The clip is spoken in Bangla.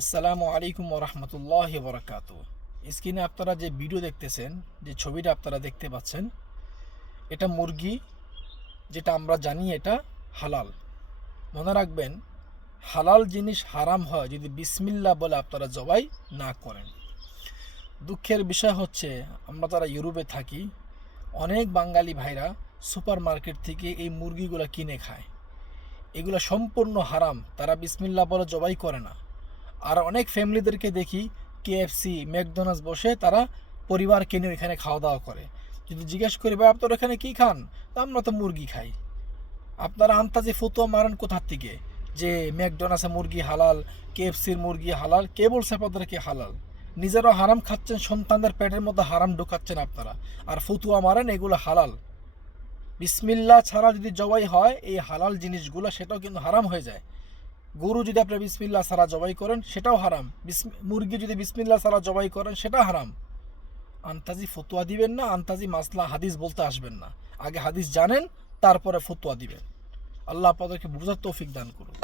আসসালামু আলাইকুম ওরহমতুল্লাহি বরকাতু। স্ক্রিনে আপনারা যে ভিডিও দেখতেছেন, যে ছবিটা আপনারা দেখতে পাচ্ছেন, এটা মুরগি, যেটা আমরা জানি এটা হালাল। মনে রাখবেন, হালাল জিনিস হারাম হয় যদি বিসমিল্লাহ বলে আপনারা জবাই না করেন। দুঃখের বিষয় হচ্ছে, আমরা যারা ইউরোপে থাকি, অনেক বাঙালি ভাইরা সুপার মার্কেট থেকে এই মুরগিগুলো কিনে খায়। এগুলো সম্পূর্ণ হারাম, তারা বিসমিল্লাহ বলে জবাই করে না। আর অনেক ফ্যামিলিদেরকে দেখি কেএফসি, ম্যাকডোনাল্ডস বসে তারা পরিবার কিনে এখানে খাওয়া দাওয়া করে। যদি জিজ্ঞেস করি, ভাই আপনারা এখানে কী খান, তা আমরা তো মুরগি খাই। আপনারা আন্তাজে ফতুয়া মারেন কোথার থেকে যে ম্যাকডোনাল্ডসের মুরগি হালাল, কেএফসির মুরগি হালাল? কে বলছে আপনাদেরকে হালাল? নিজেরাও হারাম খাচ্ছেন, সন্তানদের পেটের মধ্যে হারাম ঢোকাচ্ছেন আপনারা, আর ফতুয়া মারেন এগুলো হালাল। বিসমিল্লাহ ছাড়া যদি জবাই হয় এই হালাল জিনিসগুলো, সেটাও কিন্তু হারাম হয়ে যায়। গরু যদি আপনি বিসমিল্লাহ ছাড়া জবাই করেন সেটাও হারাম, মুরগি যদি বিসমিল্লাহ ছাড়া জবাই করেন সেটাও হারাম। আন্তাজি ফতুয়া দিবেন না, আন্তাজি মাসলা হাদিস বলতে আসবেন না। আগে হাদিস জানেন, তারপরে ফতুয়া দিবেন। আল্লাহ আপনাদেরকে বুঝার তৌফিক দান করুন।